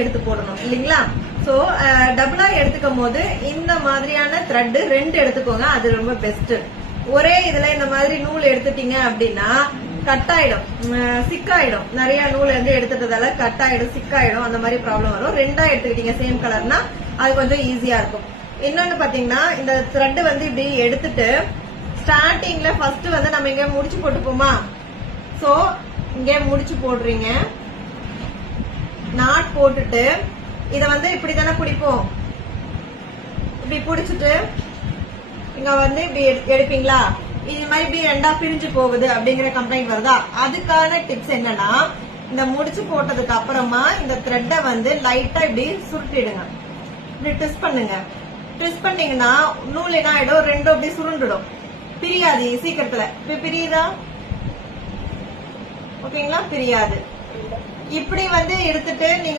எடுத்து போடணும் இல்லீங்களா. சோ டபுளா எடுத்துக்கும் போது இந்த மாதிரியான த்ரெட் 2 எடுத்துக்கோங்க, அது ரொம்ப பெஸ்ட். ஒரே இதுல இந்த மாதிரி நூல் எடுத்துட்டீங்க அப்படின்னா கட் ஆயிடும், சிக்காயிடும். நிறைய நூல் வந்து எடுத்துட்டதால கட் ஆயிடும், சிக்காயிடும், அந்த மாதிரி ப்ராப்ளம் வரும். 2ஆ எடுத்துக்கிட்டீங்க சேம் கலர்னா அது கொஞ்சம் ஈஸியா இருக்கும். இன்னொன்னு பாத்தீங்கன்னா இந்த த்ரெட் வந்து இப்படி எடுத்துட்டு ஸ்டார்டிங்ல ஃபர்ஸ்ட் வந்து நம்ம இங்க முடிச்சு போட்டுப்போமா. சோ இங்க முடிச்சு போடுறீங்க, நாட் போட்டுட்டு இத வந்து இப்படிதானே பிடிப்போம். இப்படி பிடிச்சிட்டு இங்க வந்து இப்படி எடுப்பீங்களா. இது மாதிரி இப்படி 2ஆ பிரிஞ்சு போகுது அப்படிங்கிற கம்ப்ளைண்ட் வருதா. அதுக்கான டிப்ஸ் என்னன்னா, இந்த முடிச்சு போட்டதுக்கு அப்புறமா இந்த த்ரெட்டை வந்து லைட்டா இப்படி சுருட்டிடுங்க, இப்படி ட்விஸ்ட் பண்ணுங்க. ட்விஸ்ட் பண்ணீங்கன்னா நூல் என்ன ஆயிடும், 2 அப்படி சுருண்டுடும், பிரியாது சீக்கிரத்துல. இப்ப பிரியுதா, ஓகேங்களா, பிரியாது. இப்படி வந்து எடுத்துட்டு நீங்க